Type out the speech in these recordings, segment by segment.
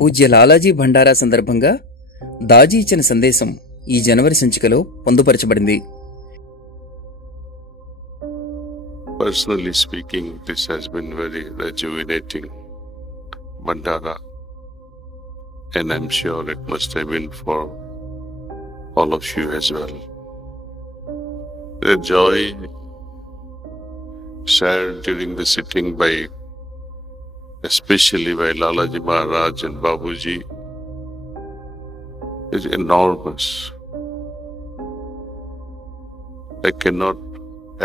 పూజ్య లాలాజీ భండారా సందర్భంగా దాజీ ఇచ్చిన సందేశం ఈ జనవరి సంచికలో పొందుపరచబడింది. Personally speaking, this has been very rejuvenating Bhandara, and I'm sure it must have been for all of you as well. The joy shared during the sitting especially by Lalaji Maharaj and Babuji, is enormous. I cannot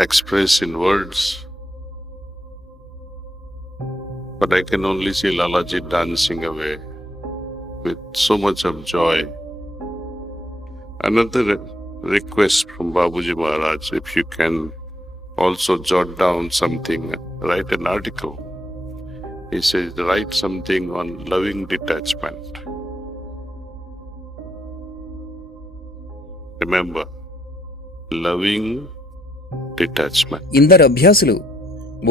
express in words, but I can only see Lalaji dancing away with so much of joy. Another request from Babuji Maharaj, if you can also jot down something, write an article. He says, write something on loving detachment. Remember, loving detachment. ఇందరు అభ్యాసులు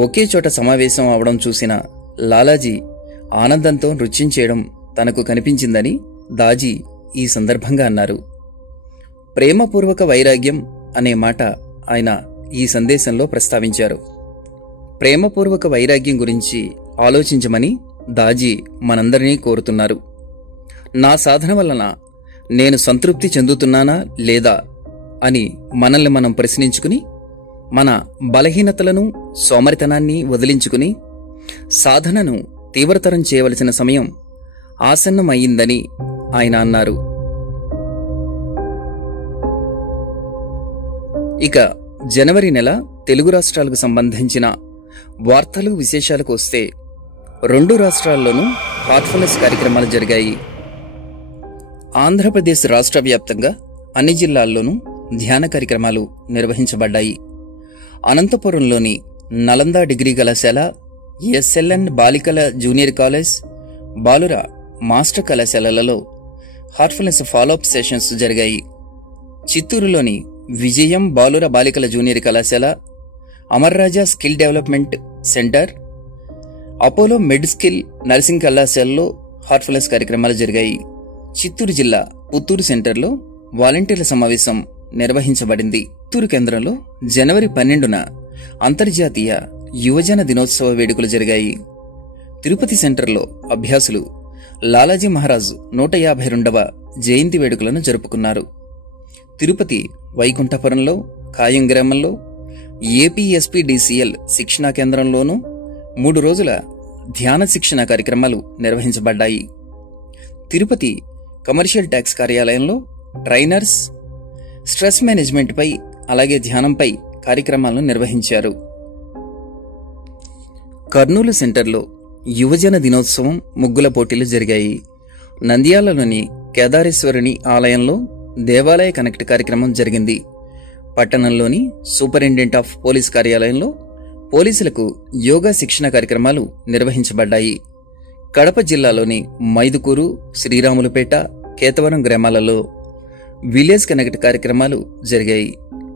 ఒకే చోట సమావేశం అవడం చూసిన లాలాజీ ఆనందంతో నృత్యం చేయడం తనకు కనిపించిందని దాజీ ఈ సందర్భంగా అన్నారు. ప్రేమపూర్వక వైరాగ్యం అనే మాట ఆయన ఈ సందేశంలో ప్రస్తావించారు. ప్రేమపూర్వక వైరాగ్యం గురించి ఆలోచించమని దాజీ మనందరినీ కోరుతున్నారు. నా సాధన వలన నేను సంతృప్తి చెందుతున్నానా లేదా అని మనల్ని మనం ప్రశ్నించుకుని, మన బలహీనతలను, సోమరితనాన్ని వదిలించుకుని సాధనను తీవ్రతరం చేయవలసిన సమయం ఆసన్నమయ్యిందని ఆయన అన్నారు. ఇక జనవరి నెల తెలుగు రాష్ట్రాలకు సంబంధించిన వార్తలు, విశేషాలకు వస్తే 2 రాష్ట్రాల్లోనూ హార్ట్ఫుల్నెస్ కార్యక్రమాలు జరిగాయి. ఆంధ్రప్రదేశ్ రాష్ట్ర వ్యాప్తంగా అన్ని జిల్లాల్లోనూ ధ్యాన కార్యక్రమాలు నిర్వహించబడ్డాయి. అనంతపురంలోని నలంద డిగ్రీ కళాశాల, ఎస్ఎల్ఎన్ బాలికల జూనియర్ కాలేజ్, బాలుర మాస్టర్ కళాశాలలలో హార్ట్ఫుల్నెస్ ఫాలోఅప్ సెషన్స్ జరిగాయి. చిత్తూరులోని విజయం బాలుర బాలికల జూనియర్ కళాశాల, Amara Raja skill development centre, Apollo med skill nursing కళాశాలలో హార్ట్ఫుల్నెస్ కార్యక్రమాలు జరిగాయి. చిత్తూరు జిల్లా పుత్తూరు సెంటర్లో వాలంటీర్ల సమావేశం నిర్వహించబడింది. చిత్తూరు కేంద్రంలో జనవరి 12న అంతర్జాతీయ యువజన దినోత్సవ వేడుకలు జరిగాయి. తిరుపతి సెంటర్లో అభ్యాసులు లాలాజీ మహారాజ్ 152వ జయంతి వేడుకలను జరుపుకున్నారు. తిరుపతి వైకుంఠపురంలో, ఖాయం గ్రామంలో ఏపీఎస్పీడీసీఎల్ శిక్షణా కేంద్రంలోనూ 3 రోజుల ధ్యాన శిక్షణ కార్యక్రమాలు నిర్వహించబడ్డాయి. తిరుపతి కమర్షియల్ ట్యాక్స్ కార్యాలయంలో ట్రైనర్స్ స్ట్రెస్ మేనేజ్మెంట్పై, అలాగే ధ్యానంపై కార్యక్రమాలను నిర్వహించారు. కర్నూలు సెంటర్లో యువజన దినోత్సవం ముగ్గుల పోటీలు జరిగాయి. నంద్యాలలోని కేదారేశ్వరుని ఆలయంలో దేవాలయ కనెక్ట్ కార్యక్రమం జరిగింది. పట్టణంలోని సూపరింటెండెంట్ ఆఫ్ పోలీస్ కార్యాలయంలో పోలీసులకు యోగా శిక్షణ కార్యక్రమాలు నిర్వహించబడ్డాయి. కడప జిల్లాలోని మైదుకూరు, శ్రీరాములుపేట, కేతవరం గ్రామాలలో విలేజ్ కనెక్ట్ కార్యక్రమాలు జరిగాయి.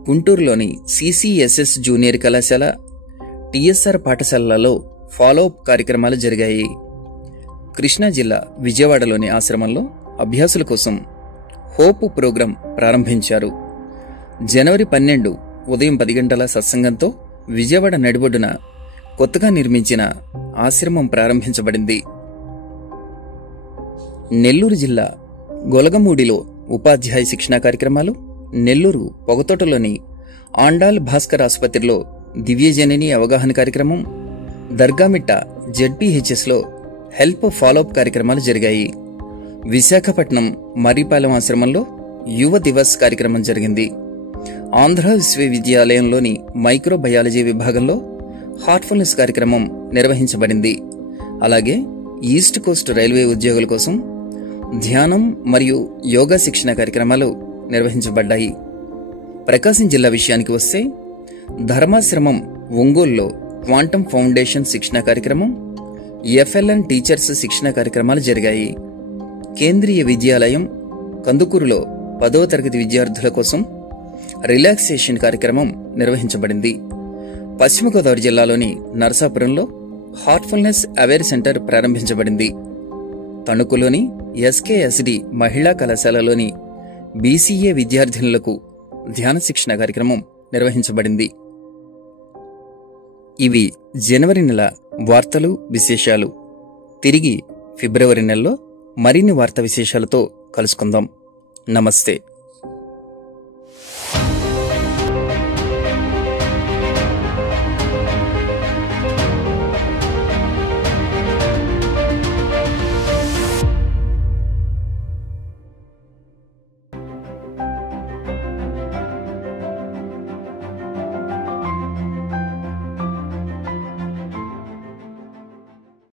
గుంటూరులోని సిసిఎస్ఎస్ జూనియర్ కళాశాల, టిఎస్ఆర్ పాఠశాలలలో ఫాలోఅప్ కార్యక్రమాలు జరిగాయి. కృష్ణా జిల్లా విజయవాడలోని ఆశ్రమంలో అభ్యాసుల కోసం హోప్ ప్రోగ్రాం ప్రారంభించారు. జనవరి 12 ఉదయం 10 గంటల సత్సంగంతో విజయవాడ నడిబొడ్డున కొత్తగా నిర్మించిన ఆశ్రమం ప్రారంభించబడింది. నెల్లూరు జిల్లా గొలగమూడిలో ఉపాధ్యాయ శిక్షణా కార్యక్రమాలు, నెల్లూరు పొగతోటలోని ఆండాల్ భాస్కర్ ఆసుపత్రిలో దివ్యజనని అవగాహన కార్యక్రమం, దర్గామిట్ట జెడ్పీహెచ్ఎస్లో హెల్ప్ ఫాలోఅప్ కార్యక్రమాలు జరిగాయి. విశాఖపట్నం మర్రిపాలెం ఆశ్రమంలో యువ దివస్ కార్యక్రమం జరిగింది. ఆంధ్ర విశ్వవిద్యాలయంలోని మైక్రోబయాలజీ విభాగంలో హార్ట్ఫుల్నెస్ కార్యక్రమం నిర్వహించబడింది. అలాగే ఈస్ట్ కోస్ట్ రైల్వే ఉద్యోగుల కోసం ధ్యానం మరియు యోగా శిక్షణ కార్యక్రమాలు నిర్వహించబడ్డాయి. ప్రకాశం జిల్లా విషయానికి వస్తే ధర్మాశ్రమం ఒంగోలులో క్వాంటమ్ ఫౌండేషన్ శిక్షణ కార్యక్రమం, ఎఫ్ఎల్ఎన్ టీచర్స్ శిక్షణ కార్యక్రమాలు జరిగాయి. కేంద్రీయ విద్యాలయం కందుకూరులో 10వ తరగతి విద్యార్థుల కోసం రిలాక్సేషన్ కార్యక్రమం నిర్వహించబడింది. పశ్చిమ గోదావరి జిల్లాలోని నరసాపురంలో హార్ట్ఫుల్నెస్ అవేర్ సెంటర్ ప్రారంభించబడింది. తణుకులోని ఎస్కేఎస్డి మహిళా కళాశాలలోని బీసీఏ విద్యార్థినులకు ధ్యాన శిక్షణ కార్యక్రమం నిర్వహించబడింది. ఇవి జనవరి నెల వార్తలు విశేషాలు. తిరిగి ఫిబ్రవరి నెలలో మరిన్ని వార్తా విశేషాలతో కలుసుకుందాం. నమస్తే.